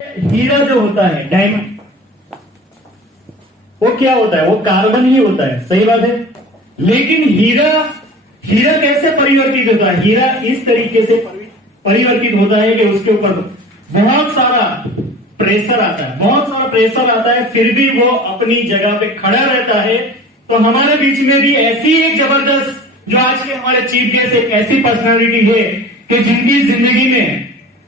हीरा जो होता है डायमंड, वो क्या होता है? वो कार्बन ही होता है, सही बात है। लेकिन हीरा हीरा कैसे परिवर्तित होता है? हीरा इस तरीके से परिवर्तित होता है कि उसके ऊपर बहुत सारा प्रेशर आता है, बहुत सारा प्रेशर आता है, फिर भी वो अपनी जगह पे खड़ा रहता है। तो हमारे बीच में भी ऐसी एक जबरदस्त, जो आज के हमारे चीफ गेस्ट एक ऐसी पर्सनालिटी है कि जिनकी जिंदगी में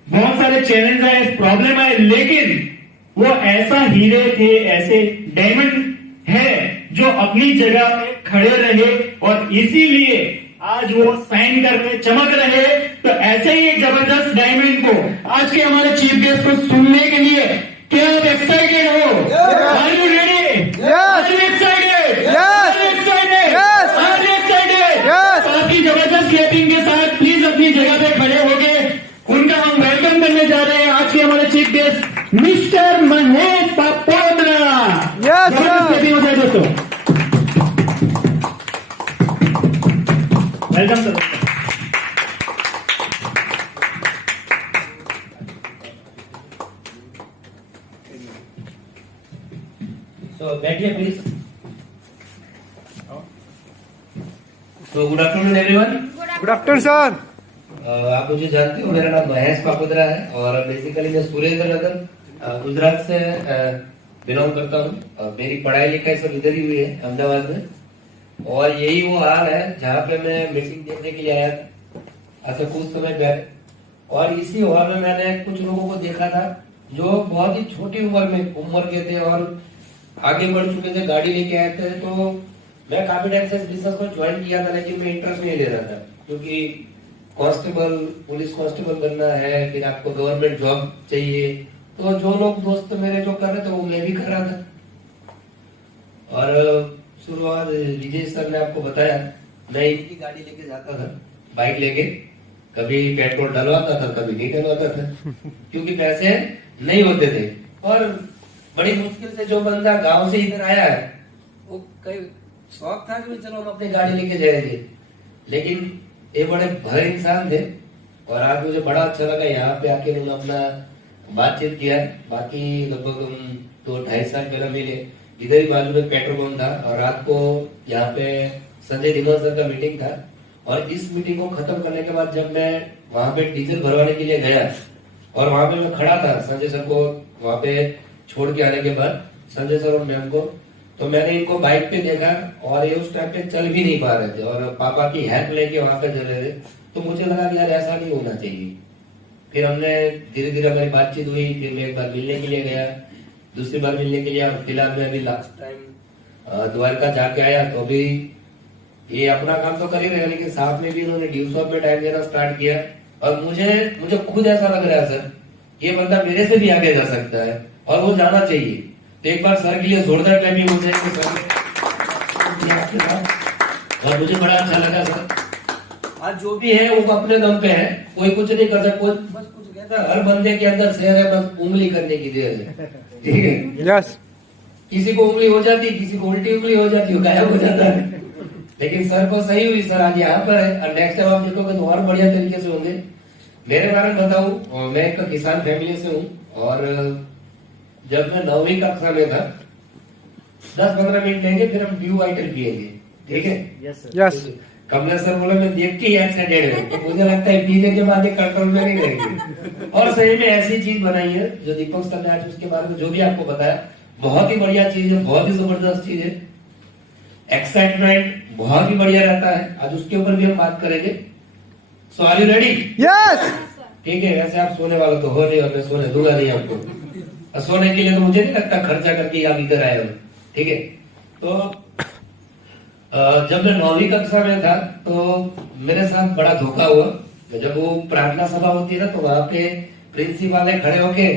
बहुत सारे चैलेंज आए, प्रॉब्लम आए, लेकिन वो ऐसा हीरे थे, ऐसे डायमंड है जो अपनी जगह पे खड़े रहे और इसीलिए आज वो साइन करके चमक रहे। तो ऐसे ही एक जबरदस्त डायमंड को आज के हमारे चीफ गेस्ट को सुनने के लिए क्या आप एक्साइटेड हो? Are you ready? Are you excited? Are you excited? Are you excited? आपकी जबरदस्त क्लैपिंग के साथ प्लीज अपनी जगह पे खड़े हो गए, उनका हम वेलकम करने जा रहे हैं आज के हमारे chief guest mister Mahesh Papodra. Clapping हो जाए दोस्तों, वेलकम सर। So बैठिए प्लीज। तो good afternoon everyone. Good afternoon sir. आप मुझे जानते हो, मेरा नाम महेश पापोद्रा है और बेसिकली मैं सुरेंद्र नगर गुजरात से बिलोंग करता हूँ। मेरी पढ़ाई लिखाई सब इधर ही हुई है अहमदाबाद में, और यही वो हाल है जहाँ पे मैं मीटिंग देखने के लिए आया था ऐसे कुछ समय पहले। और इसी हॉल में मैंने कुछ लोगों को देखा था जो बहुत ही छोटी उम्र के थे और आगे बढ़ चुके थे, गाड़ी लेके आए थे। तो मैं काफी टाइम से इस बिजनेस को ज्वाइन किया था, लेकिन मैं इंटरेस्ट नहीं ले रहा था क्योंकि कांस्टेबल, पुलिस कांस्टेबल बनना है, फिर आपको गवर्नमेंट जॉब चाहिए। तो जो लोग दोस्त मेरे जो कर रहे थे वो मैं भी कर रहा था। और शुरुआत विजय सर ने आपको बताया, मैं इनकी गाड़ी लेके जाता था, बाइक लेके, कभी पेट्रोल डलवाता था, कभी नहीं डलवाता था क्योंकि पैसे नहीं होते थे। और बड़ी मुश्किल से जो बंदा गांव से इधर आया है, वो कई शौक था कि चलो हम अपनी गाड़ी लेके जाएंगे, लेकिन ये बड़े भर इंसान थे। और आज मुझे बड़ा अच्छा लगा यहाँ पे आके उन्होंने अपना बातचीत किया। बाकी लगभग हम 2-2.5 साल पहले मिले, इधर ही बाजू में पेट्रोल पंप था और रात को यहाँ पे संजय धीमान सर का मीटिंग था। और इस मीटिंग को खत्म करने के बाद जब मैं वहां पे डीजल भरवाने के लिए गया और वहां पे मैं खड़ा था संजय सर को वहां पे छोड़ के आने के बाद, संजय सर और मैम को, तो मैंने इनको बाइक पे देखा और ये उस टाइम पे चल भी नहीं पा रहे थे और पापा की हेल्प लेके वहां पे चल रहे थे। तो मुझे लगा कि यार ऐसा नहीं होना चाहिए। फिर हमने धीरे धीरे हमारी बातचीत हुई, फिर मैं एक बार मिलने के लिए गया, दूसरी बार मिलने के लिए। फिलहाल मैं अभी लास्ट टाइम द्वारका जाके आया, तो अभी ये अपना काम तो कर ही रहे, लेकिन साथ में भी इन्होंने ड्यू शॉप में टाइम देना स्टार्ट किया। और मुझे खुद ऐसा लग रहा है सर, ये बंदा मेरे से भी आगे जा सकता है और वो जाना चाहिए। तो एक बार सर के लिए जोरदार क्लैपिंग हो जाएगी सर। और मुझे बड़ा अच्छा लगा सर। आज जो भी है वो अपने दम पे है, कोई कुछ नहीं कर सकता, कोई बस कुछ कहता, हर बंदे के अंदर शेर है, बस उंगली करने की देर है, ठीक है। यस। किसी को उंगली हो जाती, किसी को उल्टी उंगली हो जाती है, गायब हो जाता है, लेकिन सर को सही हुई, सर आज यहाँ पर है और नेक्स्ट टाइम आप देखोगे तो और बढ़िया तरीके से होंगे। मेरे बारे में बताऊं, मैं एक किसान फैमिली से हूँ और जब मैं 9वीं कक्षा में था, 10-15 मिनट लेंगे फिर हम ड्यू आइटल पिएंगे, ठीक है। यस। कमलेश सर बोला मैं देख के ही एक्साइटेड हूँ, तो मुझे लगता है पीने के बाद ये कंट्रोल में नहीं रहेगी। और सही में ऐसी चीज बनाई है जो दीपक सर ने आज उसके बारे में जो भी आपको बताया, बहुत ही बढ़िया चीज है, बहुत ही जबरदस्त चीज है। एक्साइटमेंट बहुत ही बढ़िया रहता है, आज उसके ऊपर भी हम बात करेंगे। सो आर यू रेडी? यस। ठीक है। वैसे आप सोने वाला तो हो नहीं और मैं सोने दूंगा नहीं आपको, और सोने के लिए तो मुझे नहीं लगता खर्चा करके आप इधर आए हो, ठीक है। तो जब मैं 9वीं कक्षा में था तो मेरे साथ बड़ा धोखा हुआ। जब वो प्रार्थना सभा होती है ना, तो वहां पे प्रिंसिपल खड़े होके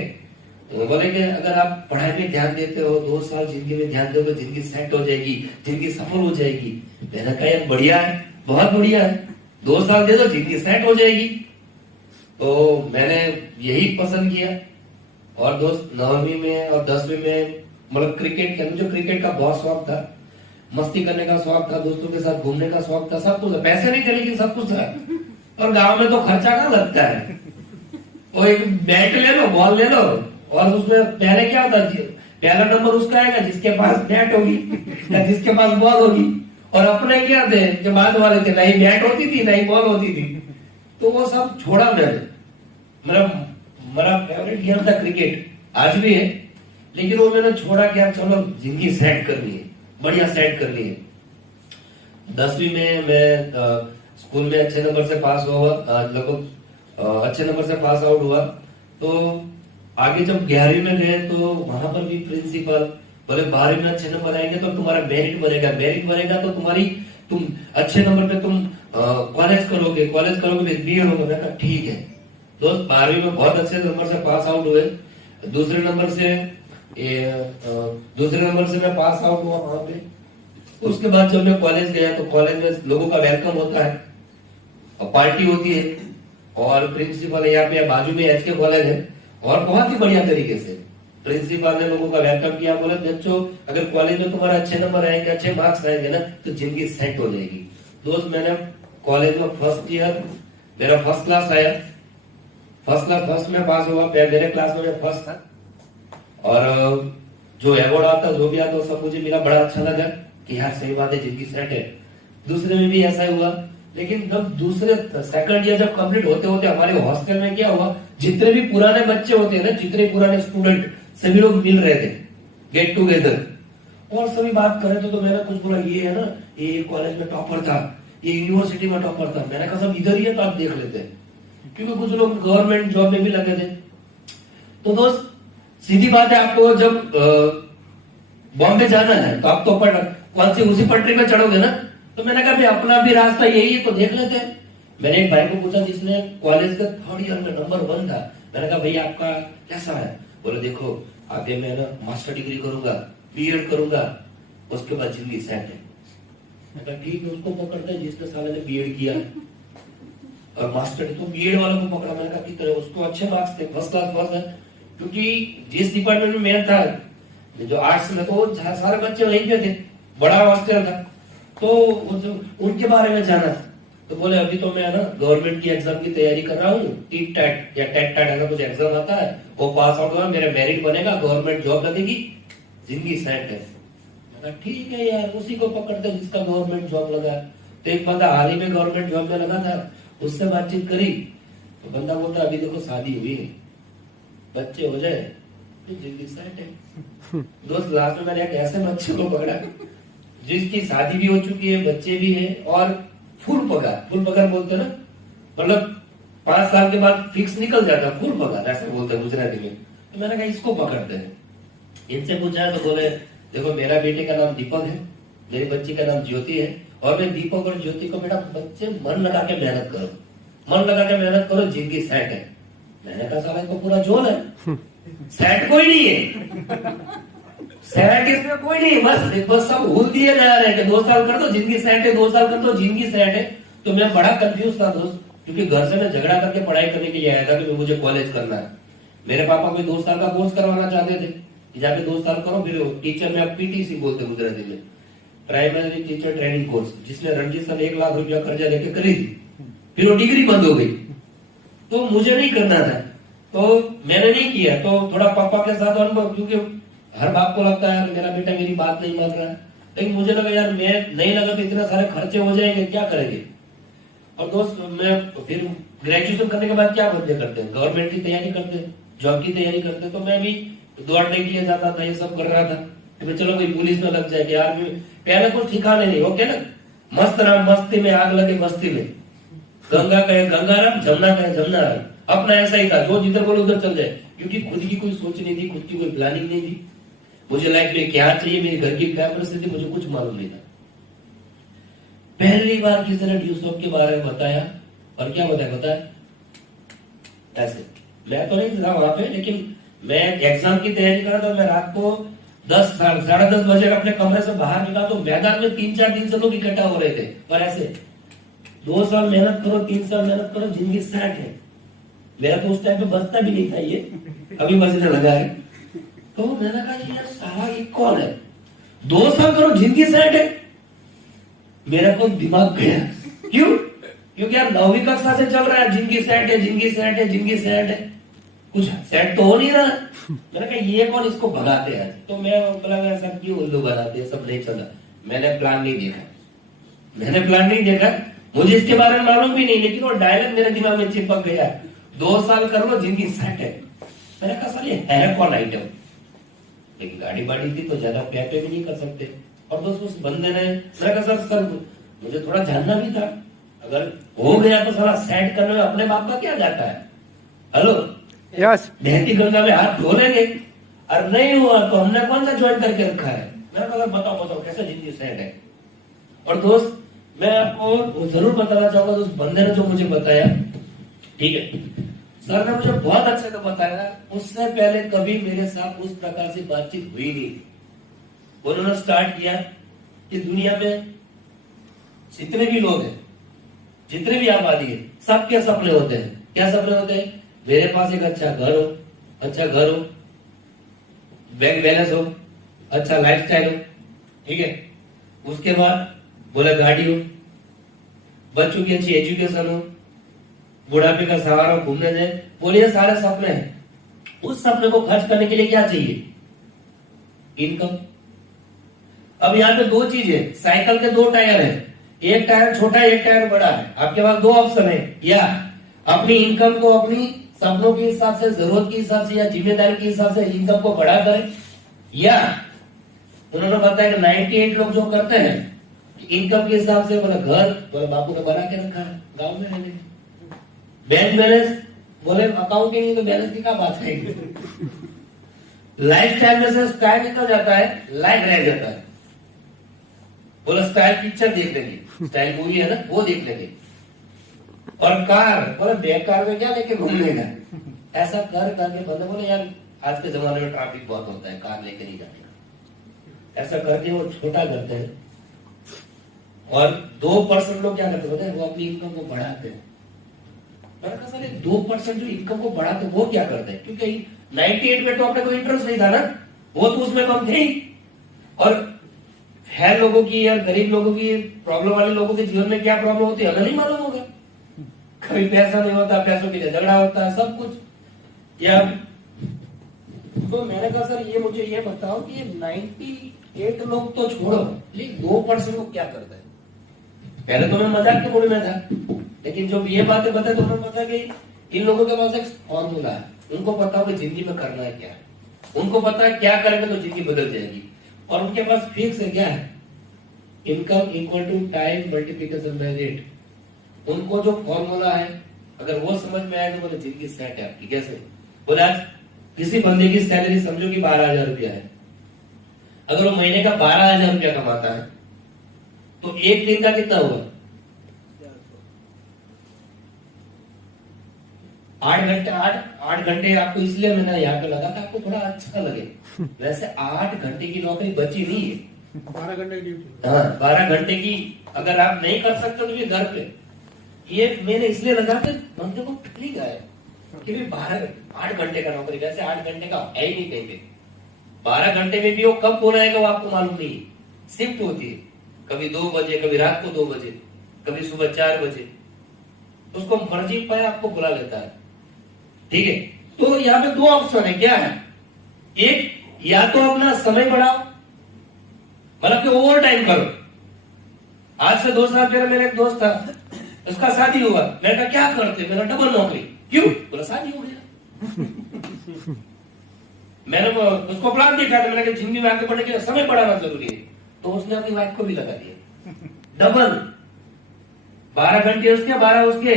बोले कि अगर आप पढ़ाई में ध्यान देते हो, 2 साल जिंदगी में ध्यान दोगे, जिंदगी सेट हो जाएगी, जिंदगी सफल हो जाएगी। मैंने कहा यार बढ़िया है, बहुत बढ़िया है, 2 साल दे दो, जिंदगी सेट हो जाएगी। तो मैंने यही पसंद किया। और दोस्त 9वीं में और 10वीं में मतलब क्रिकेट खेल, मुझे क्रिकेट का बहुत शौक था, मस्ती करने का शौक था, दोस्तों के साथ घूमने का शौक था, सब कुछ। पैसे नहीं थे लेकिन सब कुछ था। और गांव में तो खर्चा कहाँ लगता है, वो एक बैट ले लो, बॉल ले लो और उसमें पहले क्या होता है, पहला नंबर उसका आएगा जिसके पास बैट होगी या जिसके पास बॉल होगी, और अपने क्या थे जो बाद वाले थे, नहीं बैट होती थी नहीं बॉल होती थी। तो वो सब छोड़ा मैंने। मेरा फेवरेट गेम था क्रिकेट, आज भी है, लेकिन वो मैंने छोड़ा क्या, चलो जिंदगी सेट करनी है, बढ़िया सेट करनी है। 10वीं में मैं स्कूल में अच्छे नंबर से पास हुआ, लगभग अच्छे नंबर से पास आउट हुआ। तो आगे जब 11वीं में गए तो वहां पर भी प्रिंसिपल बोले 12वीं में अच्छे नंबर आएंगे तो तुम्हारा मेरिट बनेगा, मेरिट बनेगा तो तुम अच्छे नंबर पे तुम कॉलेज करोगे बीएड होगा। मैंने कहा ठीक है दोस्त। 12वीं में बहुत अच्छे नंबर से पास आउट हुए। दूसरे नंबर से मैं पास आउट हुआ वहां पे। उसके बाद जब मैं कॉलेज गया तो कॉलेज में लोगों का वेलकम होता है और पार्टी होती है, और प्रिंसिपल यहाँ पे बाजू में एचके कॉलेज है, और बहुत ही बढ़िया तरीके से प्रिंसिपल ने लोगों का वेलकम किया। बोले बच्चों अगर कॉलेज में तुम्हारा अच्छे नंबर आएंगे, अच्छे मार्क्स आएंगे ना, तो जिंदगी सेट हो जाएगी। दोस्त मैंने कॉलेज में फर्स्ट ईयर मेरा फर्स्ट क्लास आया, फर्स्ट में पास हुआ। मेरे क्लास में फर्स्ट था, और जो अवार्ड आता जो भी आता वो सब मुझे मिला। बड़ा अच्छा लगा कि यार सही बात है, जिंदगी सेट है। दूसरे में भी ऐसा ही हुआ, लेकिन जब सेकंड ईयर जब कंप्लीट होते होते हमारे हॉस्टल में क्या हुआ, जितने भी पुराने बच्चे होते हैं ना, जितने पुराने स्टूडेंट, सभी लोग मिल रहे थे, गेट टुगेदर, और सभी बात कर रहे थे। तो मैंने कुछ बोला, ये है ना, ये कॉलेज में टॉपर था, ये यूनिवर्सिटी में टॉपर था। मैंने कहा सब इधर ही है तो आप देख लेते हैं, क्योंकि कुछ लोग गवर्नमेंट जॉब में भी लगे थे। तो दोस्त सीधी बात है, आपको जब बॉम्बे जाना है तो आप तो कौन सी उसी पटरी में चढ़ोगे ना। तो मैंने कहा भाई अपना भी रास्ता यही है तो देख लेते हैं। मैंने एक भाई को पूछा जिसने कॉलेज का 3rd ईयर में नंबर 1 था। मैंने कहा भैया आपका कैसा है? बोले देखो आगे मैं ना मास्टर डिग्री करूंगा, बीएड करूंगा, उसके बाद जिंदगी सेट है। मैं कहा ठीक है, उसको पकड़ते हैं जिसने साले ने बीएड किया और मास्टर। तो बीएड वालों को पकड़ा। मैंने कहा कितने, उसको अच्छे मार्क्स थे, फर्स्ट क्लास पास है, क्योंकि जिस डिपार्टमेंट में मैं था, जो आर्ट्स में, तो सारे बच्चे वहीं पे थे, बड़ा हॉस्टल था। तो उनके बारे में जाना था। तो बोले अभी तो मैं ना गवर्नमेंट की एग्जाम की तैयारी कर रहा हूँ, टीट टैट या टेट टैट ऐसा कुछ एग्जाम आता है, वो पास आउट हुआ, मेरा मेरिट बनेगा, गवर्नमेंट जॉब लगेगी, जिंदगी सेट है। मैंने ठीक है यार, उसी को पकड़ते जिसका गवर्नमेंट जॉब लगा। तो एक बंदा हाल ही में गवर्नमेंट जॉब में लगा था, उससे बातचीत करी तो बंदा बोलता अभी देखो शादी हुई है, बच्चे हो जाए तो जिंदगी सेट है। दोस्त लास्ट में मैंने एक ऐसे बच्चे को पकड़ा जिसकी शादी भी हो चुकी है, बच्चे भी है, और फुल पगार बोलते हैं ना, मतलब 5 साल के बाद फिक्स निकल जाता है, फुल पगार ऐसे बोलते हैं गुजराती में। तो मैंने कहा इसको पकड़ते हैं। इनसे पूछा तो बोले देखो मेरा बेटे का नाम दीपक है, मेरी बच्ची का नाम ज्योति है, और मैं दीपक और ज्योति को बेटा बच्चे मन लगा के मेहनत करो, जिंदगी सेट है। मैंने कहा साला इसको पूरा जोर है, सेट कोई नहीं है, सेट इसमें कोई नहीं है, बस सब भूल दिए जा रहे हैं कि 2 साल कर दो जिंदगी सेट है, 2 साल कर दो जिंदगी सेट है। तो मैं बड़ा कंफ्यूज था दोस्त, क्योंकि घर से मैं झगड़ा करके पढ़ाई करने के लिए आया था कि मुझे कॉलेज करना है। मेरे पापा कोई 2 साल का कोर्स करवाना चाहते थे कि जाके 2 साल करो, फिर टीचर में पीटीसी बोलते गुजराती में, प्राइमरी टीचर ट्रेनिंग कोर्स, जिसने रणजीत सर 1 लाख रुपया कर्जा लेके करी थी, फिर वो डिग्री बंद हो गई। तो मुझे नहीं करना था, तो मैंने नहीं किया। तो थोड़ा पापा के साथ अनुभव, क्योंकि हर बाप को लगता है कि मेरा बेटा मेरी बात नहीं मान रहा है, लेकिन मुझे लगा यार मैं नहीं लगा तो इतने सारे खर्चे हो जाएंगे, क्या करेंगे। और दोस्त मैं फिर ग्रेजुएशन करने के बाद क्या बंदे करते हैं, गवर्नमेंट की तैयारी करते हैं, जॉब की तैयारी करते हैं। तो मैं भी दौड़ने के लिए जाता था, ये सब कर रहा था कि चलो कोई पुलिस में लग जाए कि यार पहले कुछ ठिकाने नहीं, ओके ना, मस्त राम मस्ती में आग लगे मस्ती में, गंगा कहे गंगाराम, जमुना कहे जमुनाराम, अपना ऐसा ही था, जो जिधर बोले उधर चल जाए, क्योंकि खुद की कोई सोच नहीं थी, खुद की कोई प्लानिंग नहीं थी। मुझे लाइफ में क्या चाहिए, मेरे घर की क्या परिस्थिति, मुझे कुछ मालूम नहीं था। पहली बार किसी ने ड्यूसॉप के बारे में बताया, और क्या बताया ऐसे, मैं तो नहीं था वहां पे, लेकिन मैं एग्जाम की तैयारी कर रहा था। मैं रात को 10 10:30 बजे अपने कमरे से बाहर निकला तो मैदान में 3-4 दिन से लोग इकट्ठा हो रहे थे, और ऐसे 2 साल मेहनत करो, 3 साल मेहनत करो, जिंदगी सेट है। मेरा तो उस टाइम पे बचता भी नहीं था, ये अभी बचने लगा है। तो मैंने कहा यार साला ये कौन है, 2 साल करो जिंदगी सेट है। मेरा को दिमाग गया, क्यों? क्योंकि यार 9वीं कक्षा से चल रहा है, जिंदगी सेट है, जिंदगी सेट है, जिंदगी सेट है। कुछ सेट तो हो नहीं रहा। मैंने कहा ये कौन इसको भगाते हैं, तो मैं बोला सब क्यों उल्लू बनाते हैं, सब नहीं चला। मैंने प्लान नहीं देखा, मुझे इसके बारे में मालूम भी नहीं, लेकिन वो डायलॉग मेरे दिमाग में चिपक गया, 2 साल कर लो जिंदगी सेट है। मैंने कहा सर ये है कौन आइटम, लेकिन गाड़ी बाड़ी थी तो ज्यादा प्यार भी नहीं कर सकते। और दोस्तों उस बंदे ने, मैंने कहा सर मुझे थोड़ा जानना भी था, अगर हो गया तो साला सेट करने में अपने बाप का क्या जाता है। हेलो यस बहती गंगा में हाथ धो लेंगे, और नहीं हुआ तो हमने कौन सा ज्वाइन करके रखा है। मैंने कहा बताओ कैसे जिंदगी सेट है। और दोस्त मैं आपको जरूर बताना चाहूंगा, उस बंदे ने जो मुझे बताया, ठीक है सर ने मुझे बहुत अच्छे से बताया, उससे पहले कभी मेरे साथ उस प्रकार से बातचीत हुई नहीं थी। उन्होंने स्टार्ट किया कि दुनिया में जितने भी लोग हैं, जितने भी आबादी है, सबके सपने होते हैं। क्या सपने होते हैं? मेरे पास एक अच्छा घर हो, बैंक बैलेंस हो, अच्छा लाइफस्टाइल हो, ठीक है, उसके बाद बोला गाड़ी हो, बच्चों की अच्छी एजुकेशन हो, बुढ़ापे का सहारा हो, घूमने जाए। बोलिए सारे सपने हैं। उस सपने को खर्च करने के लिए क्या चाहिए? इनकम। अब यहाँ पे 2 चीज है, साइकिल के 2 टायर है, एक टायर छोटा है, एक टायर बड़ा है। आपके पास 2 ऑप्शन है, या अपनी इनकम को अपनी सपनों के हिसाब से, जरूरत के हिसाब से या जिम्मेदारी के हिसाब से इनकम को बढ़ा करें, या उन्होंने बताया कि 98 लोग जो करते हैं इनकम के हिसाब से, बोला घर, बोले बापू ने बना के रखा है गांव में रहने, बैंक बैलेंस, बोले अकाउंट ही नहीं तो बैलेंस की क्या बात है। लाइफ स्टाइल में से स्टाइल निकल जाता है, लाइफ रह जाता है। बोला स्टाइल पिक्चर देख लेंगे, स्टाइल मूवी है ना वो देख लेंगे, और कार, बोले बेकार में क्या लेके घूमने का। ऐसा कर करके बंदे बोले यार आज के जमाने में ट्रैफिक बहुत होता है, कार लेके नहीं जाने का। ऐसा करके वो छोटा करते हैं, और 2% लोग क्या करते हैं, वो अपनी इनकम को बढ़ाते हैं। मैंने कहा सर 2% जो इनकम को बढ़ाते हैं वो क्या करते हैं, क्योंकि 98 में तो अपने को इंटरेस्ट नहीं था ना, वो तो उसमें कम थे ही। और है लोगों की या गरीब लोगों की, प्रॉब्लम वाले लोगों के जीवन में क्या प्रॉब्लम होती है हमें नहीं मालूम होगा। कभी पैसा नहीं होता, पैसों के लिए झगड़ा होता है, सब कुछ। या तो मैंने कहा सर ये मुझे ये बताओ कि ये 98 लोग तो छोड़ो, लेकिन 2% लोग क्या करते हैं। पहले तो मैं मजाक के मूड में था, लेकिन जब ये बातें बताए तो मुझे पता कि इन लोगों के पास एक फॉर्मूला है, उनको पता हो कि जिंदगी में करना है क्या है, उनको पता है क्या करेंगे तो जिंदगी बदल जाएगी, और उनके पास फिक्स है क्या है, income equal to time multiplication by rate. उनको जो फॉर्मूला है अगर वो समझ में आए तो बोले जिंदगी सेट है आपकी। कैसे? बोले आज किसी बंदे की सैलरी समझो कि 12,000 रुपया है, अगर वो महीने का 12,000 रुपया कमाता है तो एक दिन का कितना हुआ? 8 घंटे आपको इसलिए मैंने यहाँ पे लगा था आपको थोड़ा अच्छा लगे। वैसे 8 घंटे की नौकरी बची नहीं है, 12 घंटे की ड्यूटी। हाँ 12 घंटे की अगर आप नहीं कर सकते तो ये घर पे, ये मैंने इसलिए लगा कि बंदे को ठीक है कि 8 घंटे का नौकरी, वैसे 8 घंटे का है ही नहीं कहीं पे। 12 घंटे में भी वो कब हो रहेगा वो आपको मालूम नहीं। शिफ्ट होती है, कभी 2 बजे, कभी रात को 2 बजे, कभी सुबह 4 बजे, उसको मर्जी पाए आपको बुला लेता है। ठीक है, तो यहाँ पे 2 ऑप्शन है। क्या है? एक, या तो अपना समय बढ़ाओ, मतलब कि ओवर टाइम करो। आज से 2 साल पहले मेरा एक दोस्त था, उसका शादी हुआ। मैंने कहा क्या करते? मेरा डबल नौकरी। क्यों? बोला शादी हो गया। मैंने उसको प्लान देखा था, मैंने कहा जिंदगी में आगे बढ़ने के लिए समय बढ़ाना जरूरी है, तो उसने अपनी वाइफ को भी लगा दिया डबल। 12 घंटे उसके, 12 उसके,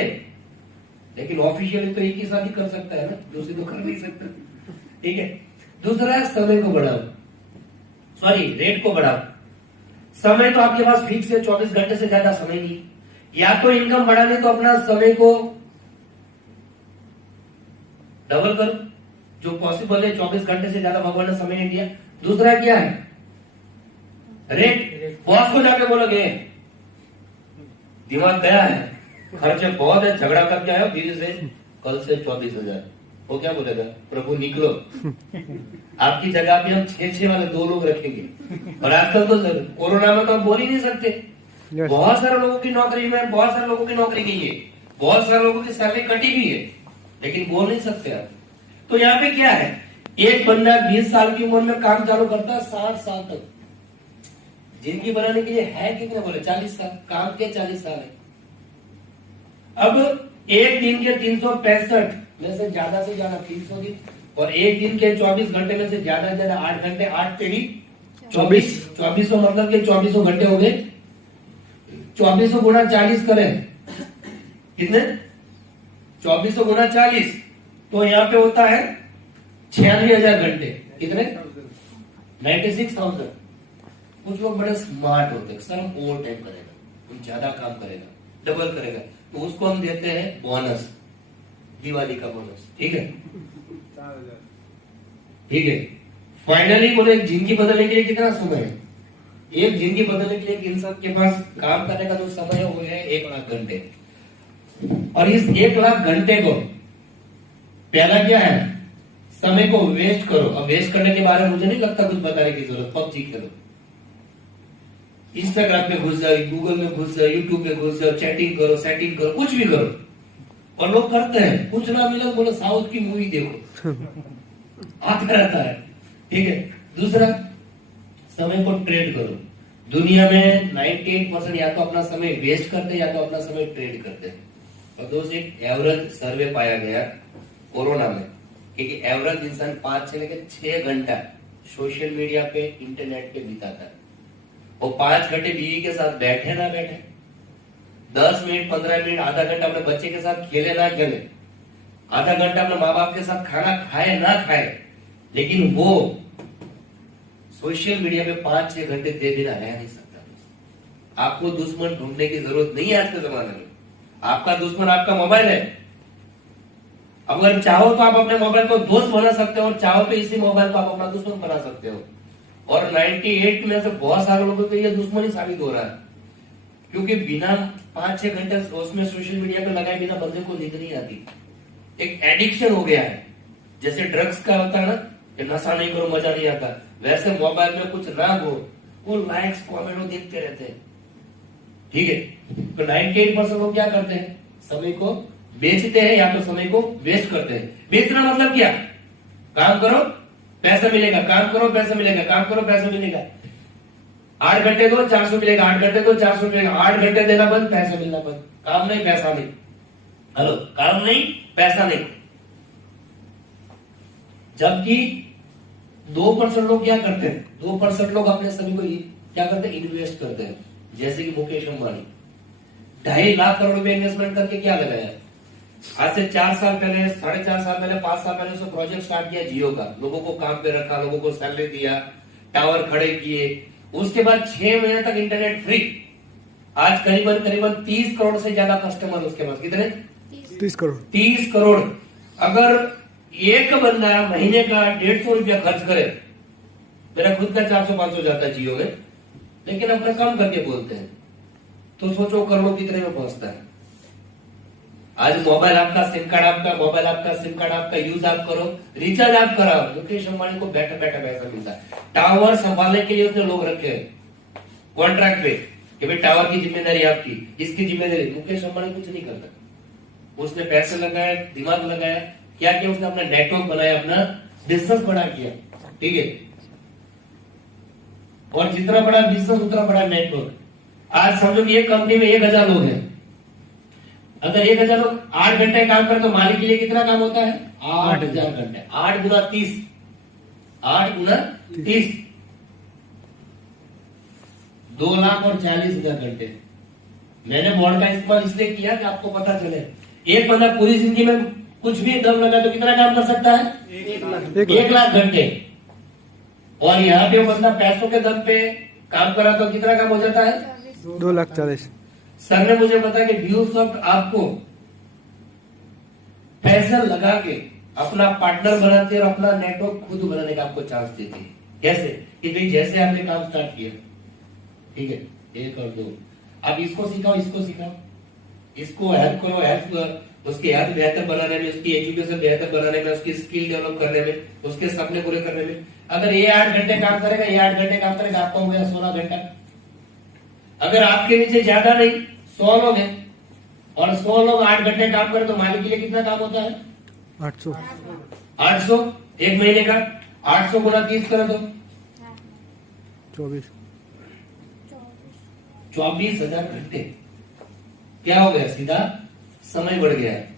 लेकिन ऑफिशियली तो एक ही शादी कर सकता है ना, दूसरी तो कर नहीं सकता। ठीक है। दूसरा है समय को बढ़ाओ, सॉरी रेट को बढ़ाओ। समय तो आपके पास फिक्स है, 24 घंटे से ज्यादा समय नहीं। या तो इनकम बढ़ाने तो अपना समय को डबल करो, जो पॉसिबल है। 24 घंटे से ज्यादा भगवान ने समय नहीं दिया। दूसरा क्या है? रेट। बॉस को जाके बोलोगे दिमाग गया है, खर्चे बहुत है, झगड़ा करके आया बीवी से, कल से 24,000, वो क्या बोलेगा? प्रभु निकलो। आपकी जगह पे हम 6 वाले 2 लोग रखेंगे। और आजकल तो कोरोना में तो हम बोल ही नहीं सकते। बहुत सारे लोगों की नौकरी में, बहुत सारे लोगों की नौकरी नहीं है, बहुत सारे लोगों की सैलरी कटी भी है, लेकिन बोल नहीं सकते आप। तो यहाँ पे क्या है, एक बंदा 20 साल की उम्र में काम चालू करता है 60 साल तक। जिंदगी बनाने के लिए है कितने, बोले 40 साल, काम के 40 साल है। अब एक दिन के 365 में से ज्यादा 300 दिन, और एक दिन के 24 घंटे में से ज्यादा 8 घंटे, 8 तेरी 24 मतलब के 24 घंटे हो गए। 24 गुणा 40 करें कितने, 24 गुणा 40, तो यहाँ पे होता है 46,000 घंटे। कितने, 96,000। कुछ लोग बड़े स्मार्ट होते हैं, सर हम ओवर टाइम करेगा, हम ज्यादा काम करेगा, डबल करेगा, तो उसको हम देते हैं बोनस, दिवाली का बोनस। ठीक है, ठीक है। फाइनली बोले जिंदगी बदलने के लिए कितना समय है, एक जिंदगी बदलने के लिए एक इंसान के पास काम करने का जो समय है वो है 1 लाख घंटे। और इस 1 लाख घंटे को पहला क्या है, समय को वेस्ट करो। अब वेस्ट करने के बारे में मुझे नहीं लगता कुछ बताने की जरूरत, पबजी खेलो, इंस्टाग्राम पे घुस जाओ, गूगल में घुस जाओ, यूट्यूब पे घुस जाओ, चैटिंग करो, सेटिंग करो, कुछ भी करो। और लोग करते हैं, कुछ ना मिले बोलो साउथ की मूवी देखो, आता रहता है। ठीक है। दूसरा, समय को ट्रेड करो। दुनिया में 98% या तो अपना समय वेस्ट करते हैं या तो अपना समय ट्रेड करते हैं। और दोस्त एक एवरेज सर्वे पाया गया कोरोना में कि एवरेज इंसान 5 से लेकर 6 घंटा सोशल मीडिया पे, इंटरनेट पे बिताता है। और 5 घंटे बीवी के साथ बैठे ना बैठे, 10 मिनट, 15 मिनट, आधा घंटा अपने बच्चे के साथ खेले ना खेले, आधा घंटा अपने माँ बाप के साथ खाना खाए ना खाए, लेकिन वो सोशल मीडिया पे 5-6 घंटे दे बिना रह नहीं सकता। आपको दुश्मन ढूंढने की जरूरत नहीं है आज के जमाने में। आपका दुश्मन आपका मोबाइल है। अगर चाहो तो आप अपने मोबाइल को दोस्त बना सकते हो, और चाहो तो इसी मोबाइल को आप अपना दुश्मन बना सकते हो। और 98 में से बहुत सारे लोगों को ये दुश्मन ही साबित हो रहा है, क्योंकि बिना 5-6 घंटे उसमें सोशल मीडिया पे लगाए बिना बंदे को नींद नहीं आती। एक एडिक्शन हो गया है। जैसे ड्रग्स का होता है ना, कि नशा नहीं करो मजा नहीं आता, वैसे मोबाइल में कुछ ना हो, वो लाइक्स कमेंट वो देखते रहते हैं। ठीक है। तो 98% लोग क्या करते हैं, समय को बेचते हैं या तो समय को वेस्ट करते हैं। बेचना मतलब क्या, काम करो पैसा मिलेगा, काम करो पैसा मिलेगा, काम करो पैसा मिलेगा। 8 घंटे दो 400 मिलेगा, 8 घंटे दो 400 मिलेगा, 8 घंटे देना बंद, पैसा मिलना बंद। काम नहीं पैसा नहीं, हेलो, काम नहीं पैसा नहीं। जबकि 2% लोग क्या करते हैं, 2% लोग अपने समय को क्या करते हैं, इन्वेस्ट करते हैं। जैसे कि मुकेश अंबानी 2.5 लाख करोड़ रुपए इन्वेस्टमेंट करके क्या लगाया, आज से 4 साल पहले, 4.5 साल पहले, 5 साल पहले उसने प्रोजेक्ट स्टार्ट किया जियो का, लोगों को काम पे रखा, लोगों को सैलरी दिया, टावर खड़े किए। उसके बाद 6 महीने तक इंटरनेट फ्री। आज करीबन 30 करोड़ से ज्यादा कस्टमर उसके पास। कितने, 30 करोड़। अगर एक बंदा महीने का 150 रुपया खर्च करे, मेरा खुद का 400-500 जाता है जियो में, लेकिन अपना काम करके बोलते हैं, तो सोचो करोड़ कितने में पहुंचता है। आज मोबाइल आपका, सिम कार्ड आपका, मोबाइल आपका, सिम कार्ड आपका, यूज आप करो, रिचार्ज आप कराओ। मुकेश अंबानी को बैठा बैठा पैसा मिलता है। टावर संभालने के लिए उसने लोग रखे हैं कॉन्ट्रैक्ट पे कि भाई टावर की जिम्मेदारी आपकी, इसकी जिम्मेदारी। मुकेश अंबानी कुछ नहीं करता। उसने पैसे लगाया, दिमाग लगाया, क्या किया उसने, अपना नेटवर्क बनाया, अपना बिजनेस बड़ा किया। ठीक है। और जितना बड़ा बिजनेस उतना बड़ा नेटवर्क। आज समझो कि एक कंपनी में 1000 लोग हैं। अगर 1000 लोग 8 घंटे काम करे तो मालिक के लिए कितना काम होता है, 8000 घंटे। 8 गुना 30, 8 गुना 30, 2,40,000 घंटे। मैंने बोर्ड का इस्तेमाल इसलिए किया कि आपको पता चले, एक बंदा पूरी जिंदगी में कुछ भी दम लगा तो कितना काम कर सकता है, 1 लाख घंटे। और यहाँ पे वो बंदा पैसों के दम पे काम करा तो कितना काम हो जाता है, 2,40,000। सर ने मुझे बताया कि व्यूसॉफ्ट आपको पैसा लगा के अपना पार्टनर बनाते हैं और अपना नेटवर्क खुद बनाने का आपको चांस देती है। कैसे, कि भाई जैसे आपने काम स्टार्ट किया, ठीक है, 1 और 2, आप इसको सिखाओ, इसको सिखाओ, इसको हेल्प करो, हेल्प उसकी हेल्थ बेहतर बनाने में, उसकी एजुकेशन बेहतर बनाने में, उसकी स्किल डेवलप करने में, उसके सपने पूरे करने में। अगर ये 8 घंटे काम करेगा, ये 8 घंटे काम करेगा, आपका हो गया 16 घंटा। अगर आपके नीचे ज्यादा नहीं 100 लोग हैं और 100 लोग 8 घंटे काम करें तो मालिक के लिए कितना काम होता है, 800 800 एक महीने का 800 गुना 30 करो तो 24 24,000 घंटे। क्या हो गया? सीधा समय बढ़ गया है।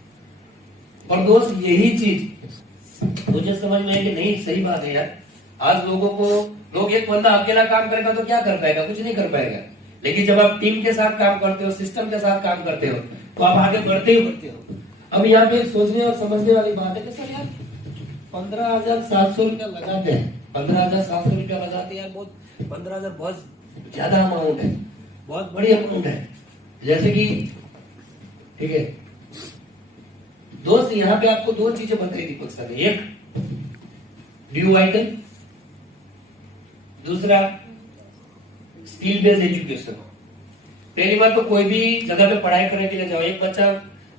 और दोस्त यही चीज मुझे समझ में है कि नहीं, सही बात है यार। आज लोग एक बंदा अकेला काम करेगा तो क्या कर पाएगा? कुछ नहीं कर पाएगा। लेकिन जब आप टीम के साथ काम करते हो, सिस्टम के साथ काम करते हो, तो आप आगे बढ़ते ही बढ़ते हो। अब यहाँ पे सोचने और समझने वाली बात है कि सर यार 15,700 रुपया लगाते हैं, 15,700 रुपया लगाते हैं यार, बहुत 15,000 बहुत ज्यादा अमाउंट है, बहुत बड़ी अमाउंट है। जैसे कि ठीक है दोस्त, यहाँ पे आपको दो चीजें बताई दीपक सर ने, एक ड्यू वाइटल, दूसरा स्किल बेस्ड एजुकेशन। पहली बात तो कोई भी जगह पे पढ़ाई करने के लिए जाओ, एक बच्चा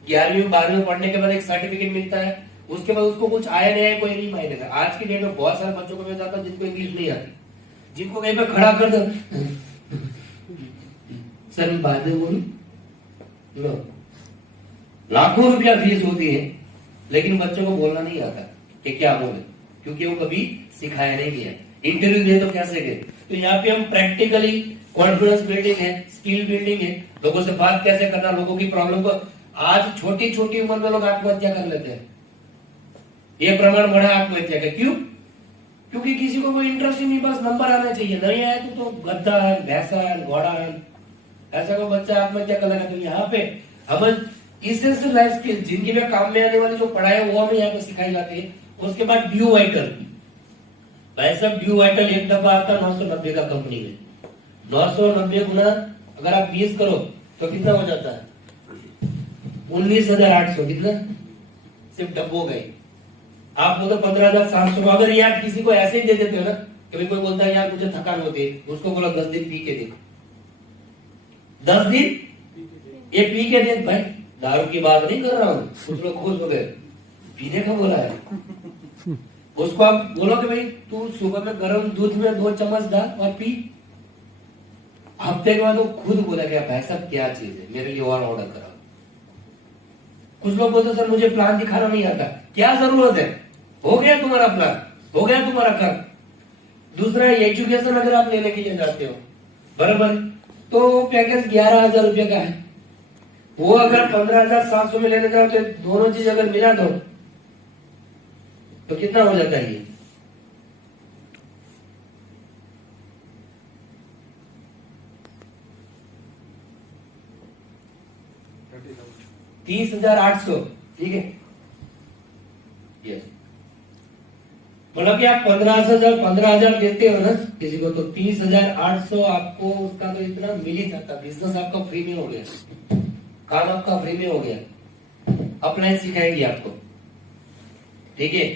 11वीं 12वीं में पढ़ने के बाद एक सर्टिफिकेट मिलता है, उसके बाद उसको कुछ आया नहीं है, कोई नहीं मायने का। आज की डेट में बहुत सारे बच्चों को मैं जाता हूं जिनको इंग्लिश नहीं आती, जिनको कहीं पे खड़ा कर दो सर मैं बाद में बोलूं, लो लाखों रुपया फीस होती है, लेकिन बच्चों को बोलना नहीं आता कि क्या बोले, क्योंकि वो कभी सिखाया नहीं गया। इंटरव्यू दे तो कैसे गए? तो यहाँ पे हम प्रैक्टिकली कॉन्फिडेंस बिल्डिंग है, स्किल बिल्डिंग है, लोगों से बात कैसे करना, लोगों की प्रॉब्लम को। आज छोटी छोटी उम्र में लोग आत्महत्या कर लेते हैं, ये प्रमाण बढ़ा आत्महत्या का। क्यों? क्योंकि किसी को कोई इंटरेस्ट ही नहीं, बस नंबर आना चाहिए, नहीं आया तो गद्दा है, भैंसा है, घोड़ा है, ऐसा कोई बच्चा आत्महत्या कर लगा। तो यहाँ पे हम इसेंशियल लाइफ स्किल जिनकी भी काम में आने वाली जो पढ़ाई है वो हमें यहाँ पे सिखाई जाती है। उसके बाद ड्यू वाइटल, भाई साहब ड्यू वाइटल एक डब्बा आता है 990 का कंपनी में। 990 गुना अगर आप 20 करो तो कितना हो जाता है? 19,800। कितना? सिर्फ डब्बो गए। आप बोलो 15,700। अगर ये आप किसी को ऐसे ही दे देते हो ना, कभी कोई बोलता है यार मुझे थकान होती है, उसको बोलो 10 दिन पी के दे, 10 दिन ये पी के दे। भाई दारू की बात नहीं कर रहा हूं, कुछ लोग खुश हो गए, पीने का बोला है। उसको आप बोलो कि भाई तू सुबह में गर्म दूध में 2 चम्मच डाल और पी। हफ्ते के बाद वो खुद बोला गया भाई साहब क्या चीज है, मेरे लिए और ऑर्डर कराओ। कुछ लोग बोलते सर मुझे प्लान दिखाना नहीं आता। क्या जरूरत है? हो गया तुम्हारा प्लान, हो गया तुम्हारा काम। दूसरा एजुकेशन अगर आप लेने के लिए जाते हो, बराबर, तो पैकेज 11,000 रुपए का है, वो अगर 15,700 में लेने जाओ तो दोनों चीज अगर मिला दो तो कितना हो जाता है? ये 30,800। ठीक है, यस। मतलब कि आप 15,000 देते हो ना किसी को, तो 30,800 आपको उसका तो इतना मिल ही जाता। बिजनेस आपका फ्री में हो गया, काम आपका फ्री में हो गया, अपलाइन सिखाएगी आपको। ठीक है,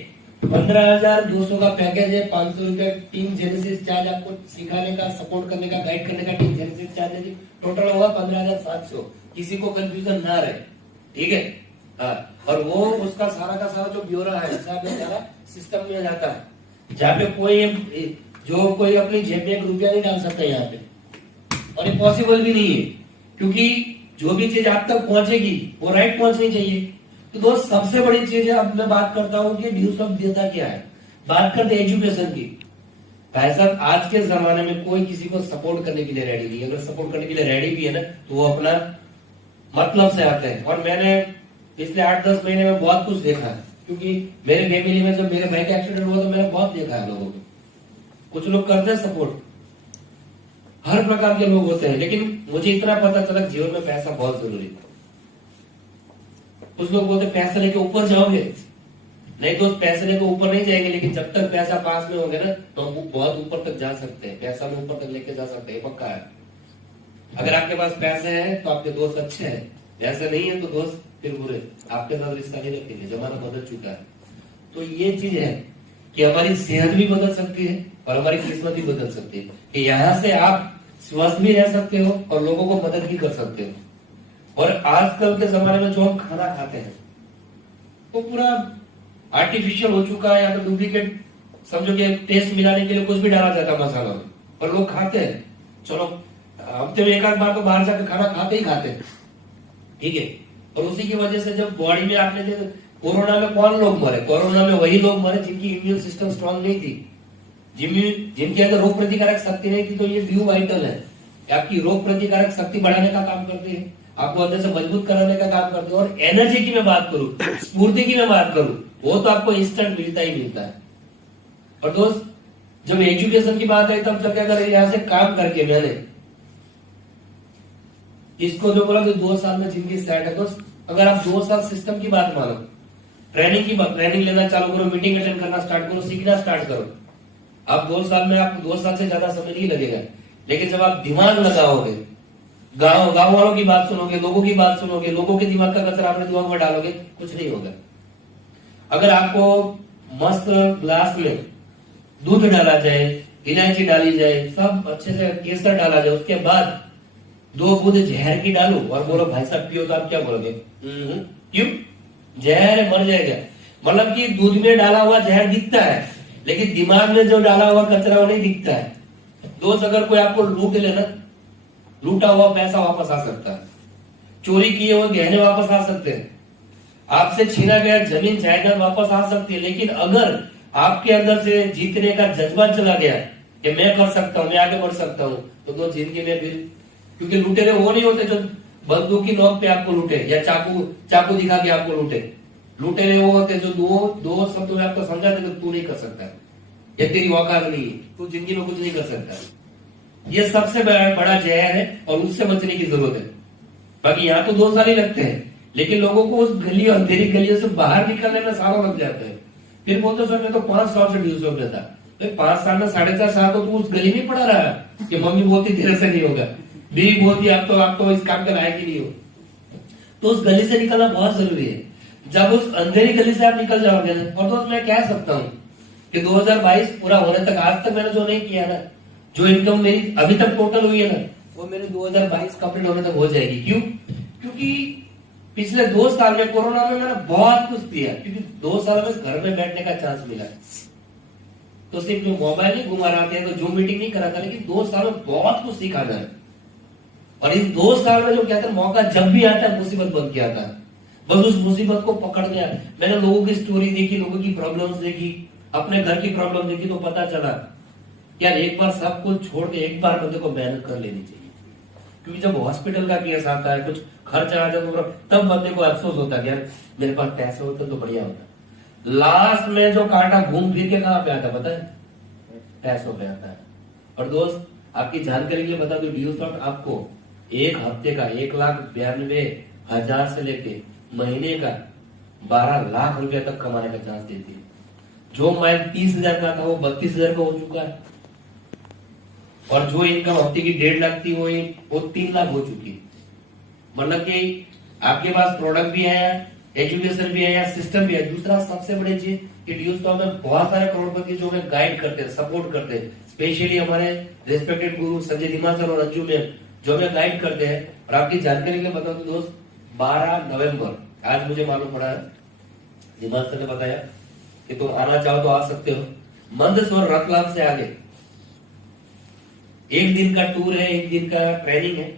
15,200 का पैकेज है, 500 रुपया टीम जेनेसिस चार्ज आपको सिखाने का, सपोर्ट करने का, गाइड करने का टीम जेनेसिस चार्ज है। टोटल होगा 15,700। किसी को कंफ्यूजन ना रहे, ठीक है। हाँ, और वो उसका सारा का सारा जो ब्योरा है हिसाब में सारा सिस्टम में जाता है, जहाँ पे कोई अपनी जेब में 1 रुपया नहीं डाल सकता यहाँ पे, और ये पॉसिबल भी नहीं है, क्योंकि जो भी चीज आप तक पहुंचेगी वो राइट पहुंचनी चाहिए। तो दोस्त सबसे बड़ी चीज है, अब मैं बात करता हूँ कि ड्यू शब्द देता क्या है। बात करते एजुकेशन की। भाई साहब आज के जमाने में कोई किसी को सपोर्ट करने के लिए रेडी नहीं है। अगर सपोर्ट करने के लिए रेडी भी है ना तो वो अपना मतलब से आते हैं। और मैंने पिछले 8-10 महीने में बहुत कुछ देखा है, क्योंकि मेरे फैमिली में जब मेरे भाई का एक्सीडेंट हुआ तो मैंने बहुत देखा है लोगों को। कुछ लोग करते हैं सपोर्ट, हर प्रकार के लोग होते हैं, लेकिन मुझे इतना पता चला जीवन में पैसा बहुत जरूरी है। कुछ लोग बोलते पैसा लेके ऊपर जाओगे, नहीं दोस्त पैसे लेके ऊपर नहीं जाएंगे, लेकिन जब तक पैसा पास में होगा ना तो हम बहुत ऊपर तक जा सकते हैं। पैसा में ऊपर तक लेके जा सकते हैं, पक्का है। अगर आपके पास पैसे हैं तो आपके दोस्त अच्छे हैं, पैसे नहीं है तो दोस्त फिर बुरे, आपके साथ रिश्ता नहीं रखेंगे। जमाना बदल चुका है। तो ये चीज है कि हमारी सेहत भी बदल सकती है और हमारी किस्मत भी बदल सकती है, कि यहाँ से आप स्वस्थ भी रह सकते हो और लोगों को मदद भी कर सकते हो। और आजकल के जमाने में जो हम खाना खाते हैं वो पूरा आर्टिफिशियल हो चुका है, या तो डुप्लीकेट, समझो कि टेस्ट मिलाने के लिए कुछ भी डाला जाता है मसाला में, और लोग खाते हैं। चलो हफ्ते में 1 आध बार तो बाहर जाकर खाना खाते ही खाते हैं, ठीक है। और उसी की वजह से जब बॉडी में आपने कोरोना में कौन लोग मरे? कोरोना में वही लोग मरे जिनकी इम्यून सिस्टम स्ट्रांग नहीं थी, जिनके अंदर रोग प्रतिकारक शक्ति नहीं थी। तो ये व्यू वाइटल है, आपकी रोग प्रतिकारक शक्ति बढ़ाने का काम करते हैं, आपको अंदर से मजबूत कराने का काम करते हैं। और एनर्जी की मैं बात करूं, स्फूर्ति की मैं बात करूं, वो तो आपको इंस्टेंट मिलता ही मिलता है। और दोस्त, जब एजुकेशन की बात आई तब क्या करें, यहां से काम करके मैंने इसको जो बोला कि 2 साल में जिंदगी सेट है। दोस्त, अगर आप 2 साल सिस्टम की बात मानो, ट्रेनिंग लेना चालू करो, मीटिंग अटेंड करना स्टार्ट करो, सीखना स्टार्ट करो, आप 2 साल में, आपको 2 साल से ज्यादा समय नहीं लगेगा। लेकिन जब आप दिमाग लगाओगे, गांव वालों की बात सुनोगे, लोगों की बात सुनोगे, लोगों के दिमाग का कचरा अपने दिमाग में डालोगे, कुछ नहीं होगा। अगर आपको मस्त ग्लास में दूध डाला जाए, इलायची डाली जाए, सब अच्छे से केसर डाला जाए, उसके बाद 2 बूंद जहर की डालो और बोलो भाई साहब पियो, तो आप क्या बोलोगे? क्यों? जहर है, मर जाएगा। मतलब कि दूध में डाला हुआ जहर दिखता है, लेकिन दिमाग में जो डाला हुआ कचरा वो नहीं दिखता है। दोस्त, अगर कोई आपको लूट लेना, लूटा हुआ पैसा वापस आ सकता है, चोरी किए हुए गहने वापस आ सकते हैं, आपसे छीना गया जमीन जायदाद वापस आ सकती है। लेकिन अगर आपके अंदर से जीतने का जज्बा चला गया कि मैं कर सकता हूं, मैं आगे बढ़ सकता हूं, तो जिंदगी में फिर, क्योंकि लुटेरे वो नहीं होते जो बंदूक की नोक पे आपको लूटे या चाकू दिखा के आपको लूटे। लुटेरे वो होते जो दो शब्दों में आपको समझाते कि तू नहीं कर सकता, या तेरी औकात नहीं है, तू जिंदगी में कुछ नहीं कर सकता। ये सबसे बड़ा जहर है और उससे बचने की जरूरत है। बाकी यहाँ तो 2 साल ही लगते हैं, लेकिन लोगों को उस गली, अंधेरी गलियों से बाहर निकलने में सालों लग जाते हैं। फिर बोलते सर मैं तो 5 साल से ड्यूज में था। 5 साल में 4.5 साल तो तू उस गली में पड़ा रहा कि मम्मी बोलती तेरे से नहीं होगा, बीवी बोलती आप तो इस काम का लायक ही नहीं हो। तो उस गली से निकलना बहुत जरूरी है। जब उस अंधेरी गली से आप निकल जाओगे ना, और दोस्त मैं कह सकता हूँ कि 2022 पूरा होने तक, आज तक मैंने जो नहीं किया ना, जो इनकम मेरी अभी तक टोटल हुई है ना, वो मेरे 2022 कंप्लीट होने तक हो जाएगी। क्यों? क्योंकि पिछले 2 साल में, कोरोना में मैंने बहुत कुछ दिया, क्योंकि 2 साल में घर में बैठने का चांस मिला। तो सिर्फ जो मोबाइल ही घुमा रहा था, तो जूम मीटिंग नहीं करा था, लेकिन 2 साल में बहुत कुछ सीखा मैंने। और इन 2 साल में जो कहते हैं मौका जब भी आता है मुसीबत बन के आता है, बस उस मुसीबत को पकड़ गया। मैंने लोगों की स्टोरी देखी, लोगों की प्रॉब्लम्स देखी, अपने घर की प्रॉब्लम देखी, तो पता चला यार एक बार सब कुछ छोड़ के एक बार बंदे को मेहनत कर लेनी चाहिए। क्योंकि जब हॉस्पिटल का केस आता है, कुछ खर्च आ जाता है, तब बंदे को अफसोस होता है यार मेरे पास पैसे होते तो बढ़िया होता। लास्ट में जो कांटा घूम फिर के कहां पे आता है पता है? पैसों पे आता है। और दोस्त आपकी जानकारी के लिए बता दूं, ड्यूसॉफ्ट आपको एक हफ्ते का 1,92,000 से लेके महीने का 12 लाख रुपया तक कमाने का चांस देती है। जो माइल 30,000 का था वो 32,000 का हो चुका है, और जो इनकम हफ्ते की 1.5 लाख थी वो 3 लाख हो चुकी है। मतलब कि आपके पास प्रोडक्ट भी है, एजुकेशन भी है, सिस्टम भी है। दूसरा सबसे बड़ी चीज कि ड्यूसॉफ्ट में बहुत सारे करोड़पति जो हमें गाइड करते हैं, सपोर्ट करते हैं, स्पेशली हमारे रिस्पेक्टेड गुरु संजय धीमा सर और अंजू मैम जो हमें गाइड करते हैं। और आपकी जानकारी के लिए बता दूं दोस्त, 12 नवंबर आज मुझे मालूम पड़ा है, धीमा सर ने बताया कि तुम आना चाहो तो आ सकते हो। मंदसौर रतलाम से आगे 1 दिन का टूर है, 1 दिन का ट्रेनिंग है।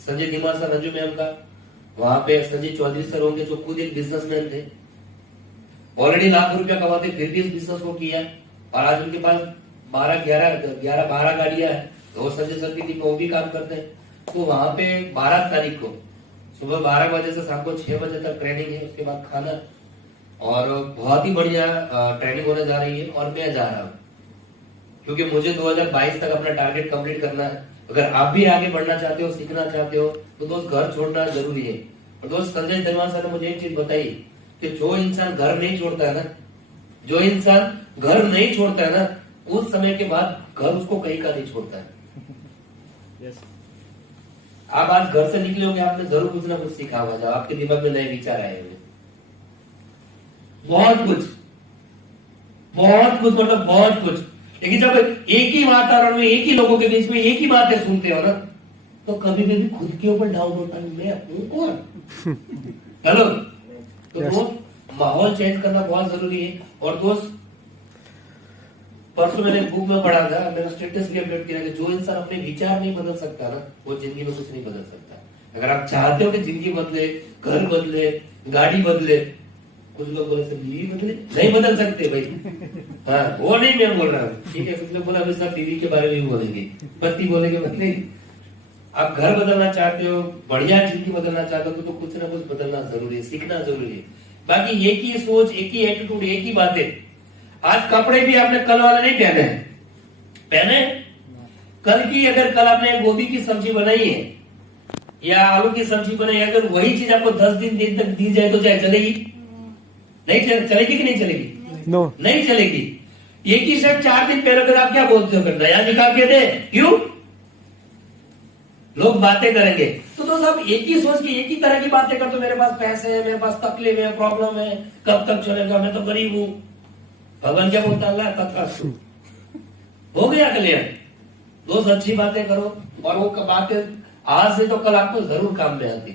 संजय धीमा सर, अंजू मैम का, वहां पे संजय चौधरी सर होंगे जो खुद एक बिजनेसमैन थे, ऑलरेडी लाख रुपया कमाते, फिर भी इस बिजनेस को किया। और आज उनके पास 12 गाड़ियां है, और संजय सर की टीम में वो भी काम करते हैं। तो वहां पे 12 तारीख को सुबह 12 बजे से शाम को 6 बजे तक ट्रेनिंग है, उसके बाद खाना, और बहुत ही बढ़िया ट्रेनिंग होने जा रही है। और मैं जा रहा हूँ क्योंकि मुझे 2022 तक अपना टारगेट कंप्लीट करना है। अगर आप भी आगे बढ़ना चाहते हो, सीखना चाहते हो, तो दोस्त घर छोड़ना जरूरी है। और दोस्त संजय धर्मा सर ने मुझे एक चीज बताई कि जो इंसान घर नहीं छोड़ता है ना, जो इंसान घर नहीं छोड़ता है ना, उस समय के बाद घर उसको कहीं का नहीं छोड़ता है। आप आज घर से निकले होंगे, आपने जरूर कुछ ना कुछ सीखा होगा, जब आपके दिमाग में नए विचार आए होंगे, बहुत कुछ, मतलब बहुत कुछ। लेकिन जब एक ही वातावरण में, एक ही लोगों के बीच में एक ही बातें सुनते हो ना, तो कभी भी खुद के ऊपर डाउट होता है, मैं हूं कौन? हेलो, तो दोस्त माहौल चेंज करना बहुत जरूरी है। और दोस्त परसों मैंने बुक में पढ़ा था, मैंने स्टेटस भी अपडेट किया कि जो इंसान अपने विचार नहीं बदल सकता ना, वो जिंदगी में कुछ नहीं बदल सकता। अगर आप चाहते हो कि जिंदगी बदले, घर बदले, गाड़ी बदले, कुछ लोग बोले सर बीवी बदले, नहीं बदल सकते भाई। हाँ वो नहीं मैं बोल रहा हूँ, ठीक है। कुछ लोग बोला अभी सर बीवी के बारे में भी बोलेंगे, पति बोलेंगे बदले। आप घर बदलना चाहते हो, बढ़िया जिंदगी बदलना चाहते हो तो कुछ ना कुछ बदलना जरूरी है, सीखना जरूरी है। बाकी एक ही सोच, एक ही एटीट्यूड, एक ही बातें। आज कपड़े भी आपने कल वाले नहीं पहने, पहने कल की, अगर कल आपने गोभी की सब्जी बनाई है या आलू की सब्जी बनाई है, अगर वही चीज आपको 10 दिन तक दी जाए तो चाहे चलेगी? नहीं चलेगी कि नहीं चलेगी? नो नहीं चलेगी। एक ही शर्ट 4 दिन पहनो कर आप क्या बोलते हो, नया निकाल के दे, क्यों? लोग बातें करेंगे। तो दोस्त आप एक ही सोच के एक ही तरह की बातें करते हो, मेरे पास पैसे है, मेरे पास तकलीफ है, प्रॉब्लम है, कब तक चलेगा, मैं तो गरीब हूं। भगवान क्या बोलता है? अल्लाह तथास्तु। हो गया कल्याण। दोस्त अच्छी बातें करो, और वो बातें आज से तो कल आपको जरूर काम में आती।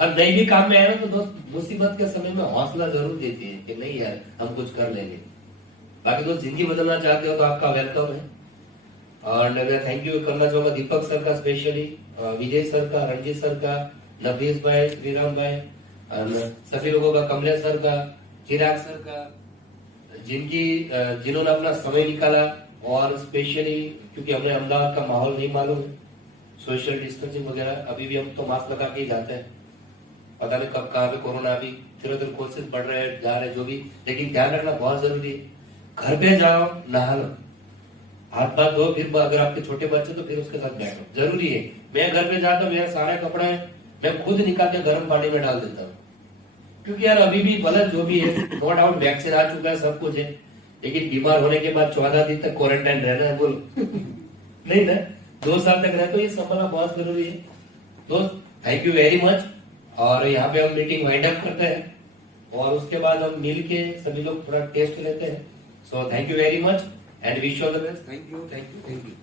अब नहीं भी काम में आए ना तो दोस्त मुसीबत के समय में हौसला जरूर देती है कि नहीं यार हम कुछ कर लेंगे। बाकी दोस्त जिंदगी बदलना चाहते हो तो आपका वेलकम है। और मैं थैंक यू करना चाहूंगा दीपक सर का, स्पेशली विजय सर का, रंजीत सर का, नवदीश भाई, श्रीराम भाई, सभी लोगों का, कमलेश सर का, चिराग सर का, जिन्होंने अपना समय निकाला। और स्पेशली क्योंकि हमें अहमदाबाद का माहौल नहीं मालूम है, सोशल डिस्टेंसिंग वगैरह, अभी भी हम तो मास्क लगा के ही जाते हैं, पता नहीं कब कहाँ पे कोरोना, अभी धीरे धीरे कोशिश बढ़ रहे हैं, जा रहे जो भी, लेकिन ध्यान रखना बहुत जरूरी है। घर पे जाओ, नहा लो, हाथ पाथ धो, फिर अगर आपके छोटे बच्चे तो फिर उसके साथ बैठो, जरूरी है। मैं घर पे जाता हूँ, मेरा सारे कपड़े मैं खुद निकाल के गर्म पानी में डाल देता हूँ, क्योंकि यार अभी भी गलत जो भी है, नो डाउट वैक्सीन आ चुका है, सब कुछ है, लेकिन बीमार होने के बाद 14 दिन तक क्वारंटाइन रहना है, बोलो नहीं ना, 2 साल तक रहे तो ये संभालना बहुत जरूरी है। दोस्त थैंक यू वेरी मच। और यहाँ पे हम मीटिंग वाइंड अप करते हैं और उसके बाद हम मिल के सभी लोग थोड़ा टेस्ट लेते हैं। So thank you very much and wish you all the best. Thank you, thank you, thank you.